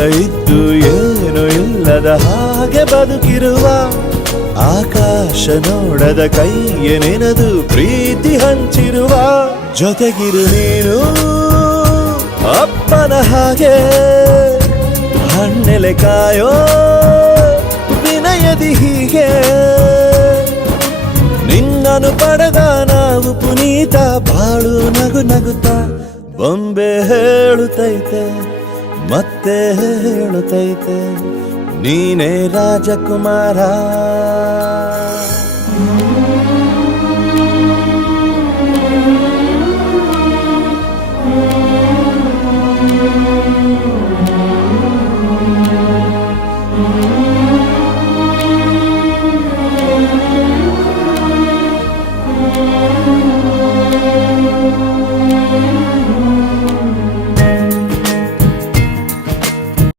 ಇದ್ದು ಏನು ಇಲ್ಲದ ಹಾಗೆ ಬದುಕಿರುವ ಆಕಾಶ ನೋಡದ ಕೈಯ ನೆನೆದು ಪ್ರೀತಿ ಹಂಚಿರುವ ಜೊತೆಗಿರು ನೀನು ಅಪ್ಪನ ಹಾಗೆ ಹಣ್ಣೆಲೆ ಕಾಯೋ ವಿನಯದಿ ಹೀಗೆ ನಿನ್ನನು ಪಡೆದ ನಾವು ಪುನೀತ ಬಾಳು ನಗು ನಗುತ್ತಾ ಬೊಂಬೆ ಹೇಳುತ್ತೈತೆ ಮತ್ತೆ ಹೇಳುತ್ತೈತೆ ನೀನೇ ರಾಜಕುಮಾರ.